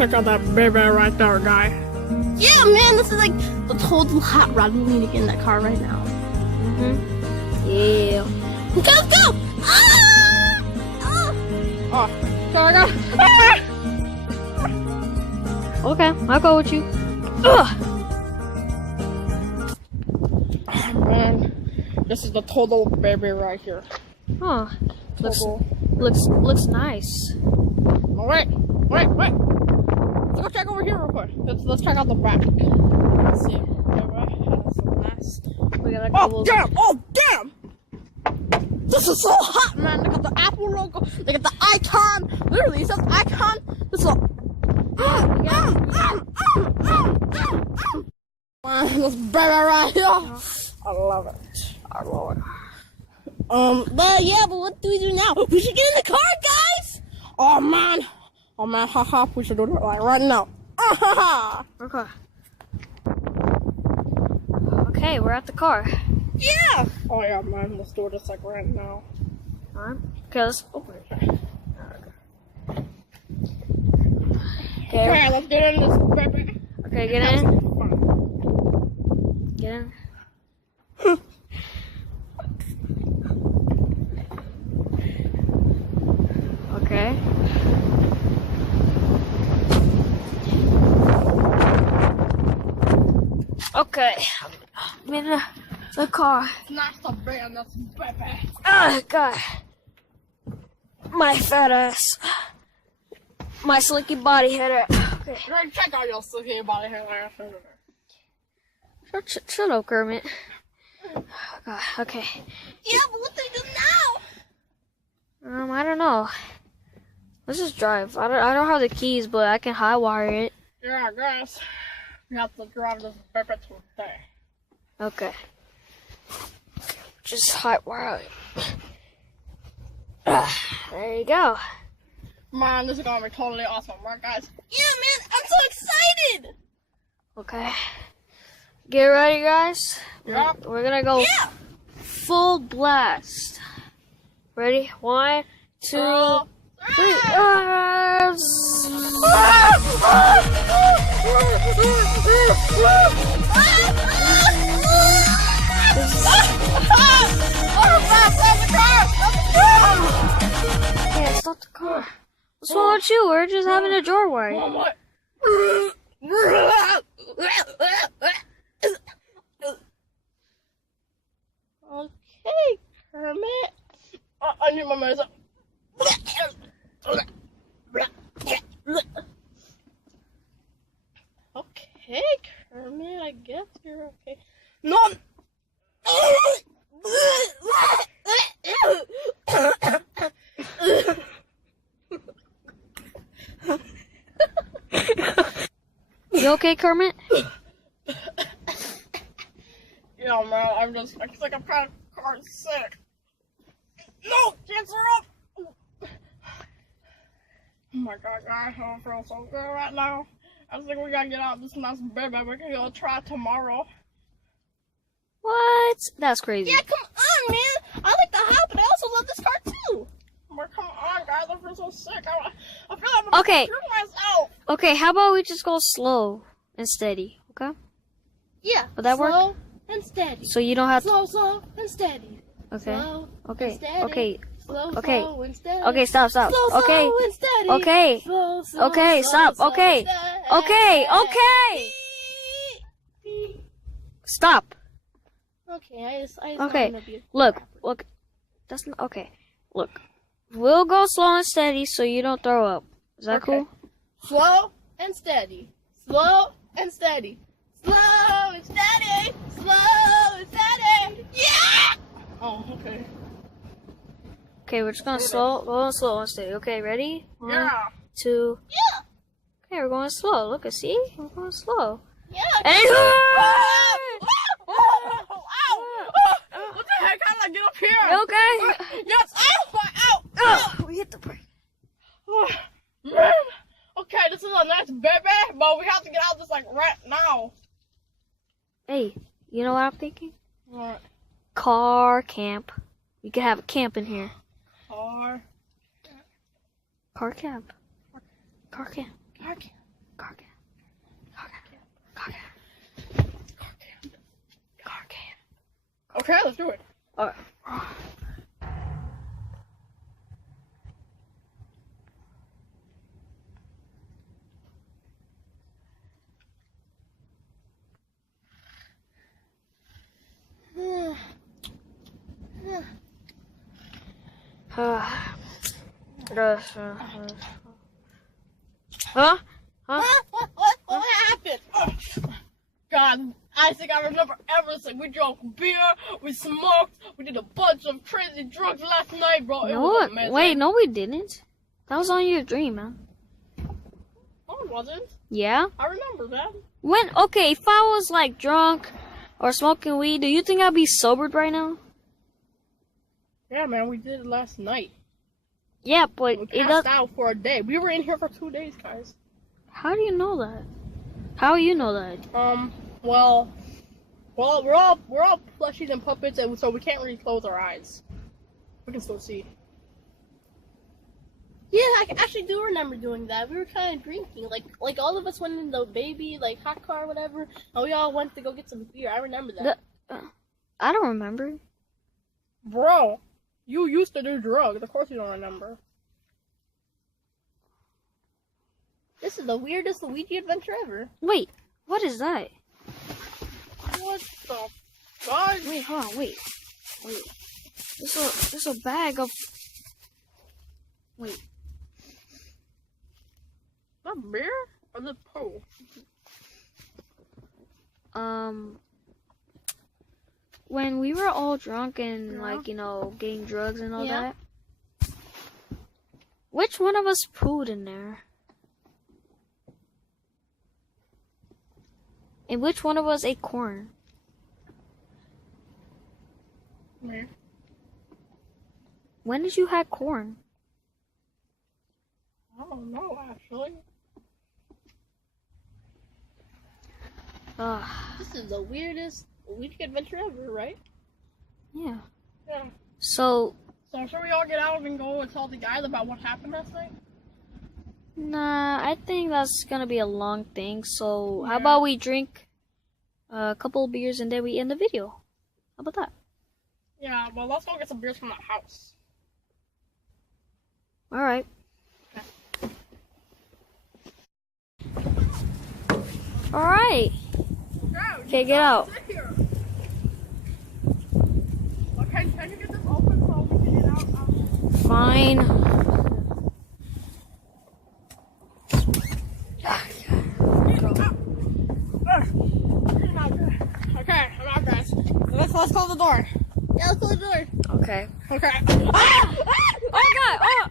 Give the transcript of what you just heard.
check out that baby right there, guy. Yeah, man, this is like the total hot rod. We need to get in that car right now. Yeah. Let's go! Ah! Oh, sorry, guys. Okay, I'll go with you. Oh, man, this is the total baby right here. Huh. Total. Looks nice. Oh, wait. Let's go check over here real quick. Let's check out the back. Let's see. We got Oh damn! This is so hot, man. Look at the Apple logo. Look at the icon. Literally, it says icon. This is all. Man, this baby right here. I love it. But what do we do now? We should get in the car, guys! Oh man, haha. We should do it like right now. Okay. Okay, we're at the car. Yeah. Oh yeah, man. Let's do this like right now. Alright. Okay, let's open it. Okay, let's get in this baby. Okay, get in. Get in. Okay. Okay. I'm in the car. It's not the band, that's baby. Ah, God. My fat ass. My slinky body header. Okay. Check out your silky body hair. Shut up, Kermit. God, okay. Yeah, but what do we do now? I don't know. Let's just drive. I don't have the keys, but I can high wire it. Yeah, I guess. We have to drive this baby to there. Okay. Just high wire it. There you go. Man, this is gonna be totally awesome, right, guys? Yeah, man, I'm so excited! Okay. Get ready, guys. Yeah. We're gonna go full blast. Ready? 1, 2, 3. Yeah, stop the car. What's wrong with you? We're just having a joyride. What? Okay, Kermit. I need my medicine. Okay, Kermit, I guess you're okay. No! You okay, Kermit? Yeah, man, I'm just, I feel like I'm kind of car sick. No, cancer up! Oh my god, guys, I don't feel so good right now. I think we gotta get out of this nice bed, but we're gonna try tomorrow. What? That's crazy. Yeah, come on, man! I like the hot, but I also love this car too! But come on, guys, I feel so sick. I feel like I'm gonna Okay. screw myself. Okay, how about we just go slow and steady, okay? Yeah, Would that work? slow and steady. So you don't have to... Slow and steady. Okay. Slow Okay. and steady. Okay. Slow, Okay. slow and steady. Okay, stop. Slow, Okay. slow and steady. Okay. Slow, Okay, slow, stop. slow, Okay. steady. Okay. Stop. Okay, I just Okay. don't wanna be a Look. rapper. Look. That's not... Okay. Look. We'll go slow and steady so you don't throw up. Is that Okay. cool? Slow and steady. Slow and steady. Slow and steady. Slow and steady. Yeah! Oh, okay. Okay, we're just gonna go slow and steady. Okay, ready? 1, Yeah. 2. Yeah! Okay, we're going slow. Look, see? We're going slow. Yeah! And... What the heck? How did I get up here? You okay? Yes, ow! We hit the brake. Man. Okay, this is a nice baby, but we have to get out of this like right now. Hey, you know what I'm thinking? What? Car camp. We could have a camp in here. Car. Car camp. Car camp. Car cam. Okay, let's do it. Alright. Huh? What happened? God, I think I remember everything. We drank beer, we smoked, we did a bunch of crazy drugs last night, bro. It was amazing. Wait, no we didn't. That was on your dream, man. No, it wasn't. Yeah? I remember that. Okay, if I was like drunk or smoking weed, do you think I'd be sobered right now? Yeah, man, we did it last night. Yeah, but We it passed does. out for a day. We were in here for 2 days, guys. How do you know that? How you know that? Well, we're all plushies and puppets, and so we can't really close our eyes. We can still see. Yeah, I actually do remember doing that. We were kind of drinking, like all of us went in the baby, like hot car, or whatever, and we all went to go get some beer. I remember that. I don't remember. Bro, you used to do drugs. Of course you don't remember. This is the weirdest Luigi adventure ever. Wait, what is that? What the fuck? Wait, hold on, wait. There's a bag of. Wait. Is that beer or the poo? When we were all drunk and like getting drugs and all that, which one of us pooed in there? And which one of us ate corn? Me. When did you have corn? I don't know, actually. This is the weirdest Luigi adventure ever, right? Yeah. Yeah. So should we all get out and go and tell the guys about what happened last night? nah, I think that's gonna be a long thing. So how Yeah. about we drink a couple of beers and then we end the video? How about that? Yeah, well, let's go get some beers from the house. All right. All right. Okay, get out. Sit here. Okay, can you get this open so we can get out? Fine. Okay, I'm out, guys. Let's close the door. Yeah, let's close the door. Okay. Okay. Oh God! Oh.